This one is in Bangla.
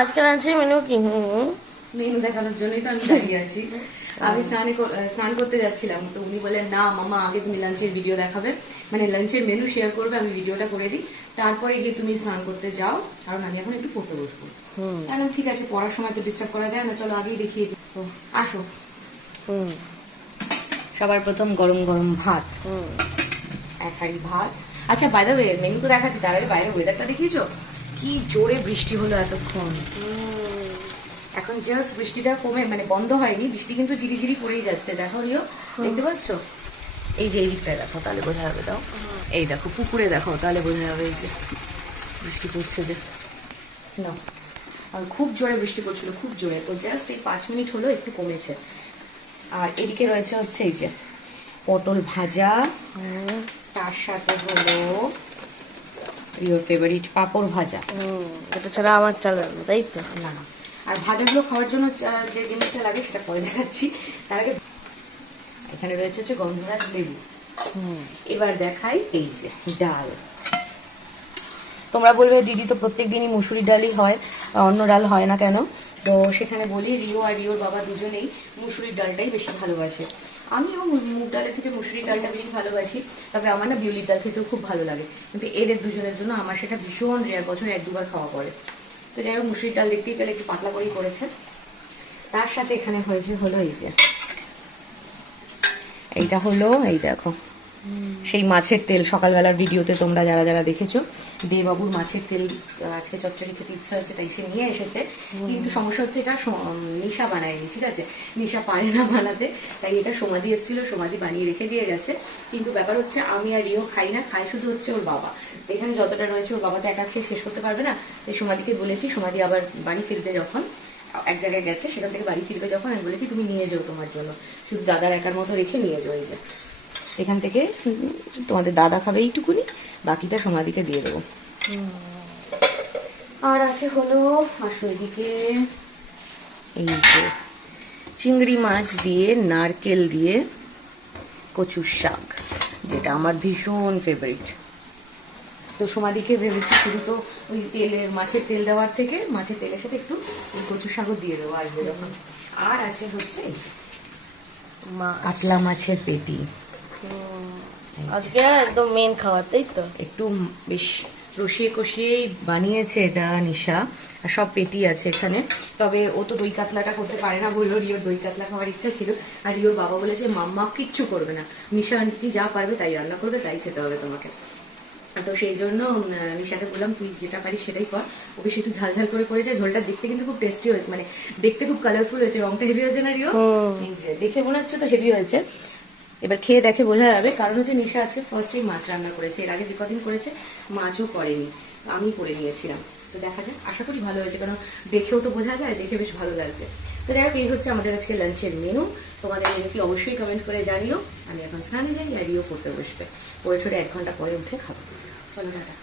আজকে মেনু কি মেনু দেখানোর জন্যই তো আমি দাঁড়িয়ে আছি। আমি স্নানে স্নান করতে যাচ্ছিলাম তো উনি বললেন না মামা আগে তুমি লাঞ্চের ভিডিও দেখাবে। মানে লাঞ্চের মেনু শেয়ার করবে আমি ভিডিওটা করে দিই। তারপরে গিয়ে তুমি স্নান করতে যাও কারণ আমি এখন একটু পড়তে বসবো। হুম। ঠিক আছে পড়ার সময় তো ডিস্টার্ব করা যায় না চলো আগেই দেখিয়ে দিই। তো আসো। হুম। সবার প্রথম গরম গরম ভাত। হুম। এক হাঁড়ি ভাত। আচ্ছা বাই দ্য মেনু তো দেখাচ্ছি তার আগে বাইরের ওয়েদারটা দেখিয়েছো? কি জোরে বৃষ্টি হলো এতক্ষণ? এখন জাস্ট বৃষ্টিটা কমে মানে বন্ধ হয়নি, বৃষ্টি কিন্তু ঝিরিঝিরি পড়েই যাচ্ছে। দেখো রিও, দেখতে পাচ্ছ? এই যে, এই দিকটা দেখো, তাহলে বোঝা যাবে, দাও। এই দেখো, পুকুরে দেখো, তাহলে বোঝা যাবে এই যে বৃষ্টি পড়ছে যে। না খুব জোরে বৃষ্টি পড়ছিল, খুব জোরে। তো জাস্ট এই পাঁচ মিনিট হলো, একটু কমেছে। আর এদিকে রয়েছে হচ্ছে এই যে পটল ভাজা তার সাথে হলো রিওর ফেভারিট পাঁপড় ভাজা। এটা ছাড়া আমার চাল তাই তো? না না। আর ভাজাগুলো খাওয়ার জন্য যা- জিনিসটা লাগে সেটা পরে দেখাচ্ছি। তার আগে এখানে রয়েছে হচ্ছে গন্ধরাজ লেবু। হুম। এবার দেখাই এই যে ডাল। তোমরা বলবে, দিদি তো প্রত্যেক দিনই মুসুরি ডালই হয়, অন্য ডাল হয় না কেন? তো সেখানে বলি, রিও আর রিওর বাবা দুজনেই মুসুরির ডালটাই বেশি ভালোবাসে। আমিও মু- মুগ ডালের থেকে মুসুরির ডালটা বেশি ভালোবাসি, তবে আমার না বিউলির ডাল খেতেও খুব ভালো লাগে। কিন্তু এদের দুজনের জন্য আমার সেটা ভীষণ রেয়ার, বছরে এক দুবার খাওয়া পড়ে। তো যাই হোক, মুসুরির ডাল দেখতেই পেলে, একটু পাতলা করেই করেছে। তার সাথে এখানে হয়েছে হলো এই যে, এইটা হলো, এই দেখো। সেই মাছের তেল সকালবেলার ভিডিওতে তোমরা যারা যারা দেখেছ দেবাবুর মাছের তেল আজকে চচ্চড়ি খেতে ইচ্ছা হচ্ছে তাই সে নিয়ে এসেছে। কিন্তু সমস্যা হচ্ছে এটা নিশা বানায়নি ঠিক আছে? নিশা পারে না বানাতে তাই এটা সমাধি এসেছিল সমাধি বানিয়ে রেখে দিয়ে গেছে। কিন্তু ব্যাপার হচ্ছে আমি আর রিও খাই না খাই শুধু হচ্ছে ওর বাবা। এখানে যতটা রয়েছে ওর বাবা তো একা খেয়ে শেষ করতে পারবে না। তাই সমাধিকে বলেছি সমাধি আবার বাড়ি ফিরবে যখন এক জায়গায় গেছে সেখান থেকে বাড়ি ফিরবে যখন আমি বলেছি তুমি নিয়ে যাও তোমার জন্য। শুধু দাদার একার মতো রেখে নিয়ে যাও এই যে। এখান থেকে তোমাদের দাদা খাবে এইটুকুনি বাকিটা সমাধিকে দিয়ে দেবো। আর আছে হলো আসো এদিকে এই যে চিংড়ি মাছ দিয়ে নারকেল দিয়ে কচুর শাক যেটা আমার ভীষণ ফেভারিট তো সমাধিকে ভেবেছি শুধু তো ওই তেলের মাছের তেল দেওয়ার থেকে মাছের তেলের সাথে একটু কচুর শাকও দিয়ে দেবো আসবে যখন। আর আছে হচ্ছে মা কাতলা মাছের পেটি। আজকে একদম মেন খাবার তাই তো? একটু বেশ রসিয়ে কষিয়েই বানিয়েছে এটা নিশা আর সব পেটি আছে এখানে। তবে ও তো দই কাতলাটা করতে পারে না বলল রিওর দই কাতলা খাওয়ার ইচ্ছা ছিল। আর রিওর বাবা বলেছে মাম্মা কিচ্ছু করবে না। নিশা আন্টি যা পারবে তাই রান্না করবে তাই খেতে হবে তোমাকে। তো সেই জন্য নিশাকে বললাম তুই যেটা পারিস সেটাই কর। ও বেশ একটু ঝাল ঝাল করে করেছে ঝোলটা দেখতে কিন্তু খুব টেস্টি হয়েছে মানে দেখতে খুব কালারফুল হয়েছে রংটা হেভি হয়েছে না রিও। দেখে মনে হচ্ছে তো হেভি হয়েছে। এবার খেয়ে দেখে বোঝা যাবে। কারণ হচ্ছে নিশা আজকে ফার্স্ট টাইম মাছ রান্না করেছে। এর আগে যে কদিন করেছে, মাছও করেনি। আমি করে নিয়েছিলাম। তো দেখা যাক। আশা করি ভালো হয়েছে। কারণ দেখেও তো বোঝা যায়, দেখে বেশ ভালো লাগছে। তো হোক, এই হচ্ছে আমাদের আজকে লাঞ্চের মেনু তোমাদের মেনুটি অবশ্যই কমেন্ট করে জানিও। আমি এখন স্নানে যাই, আর ইও করতে বসবে। পরে ছোটো এক ঘণ্টা পরে উঠে খাব। দাদা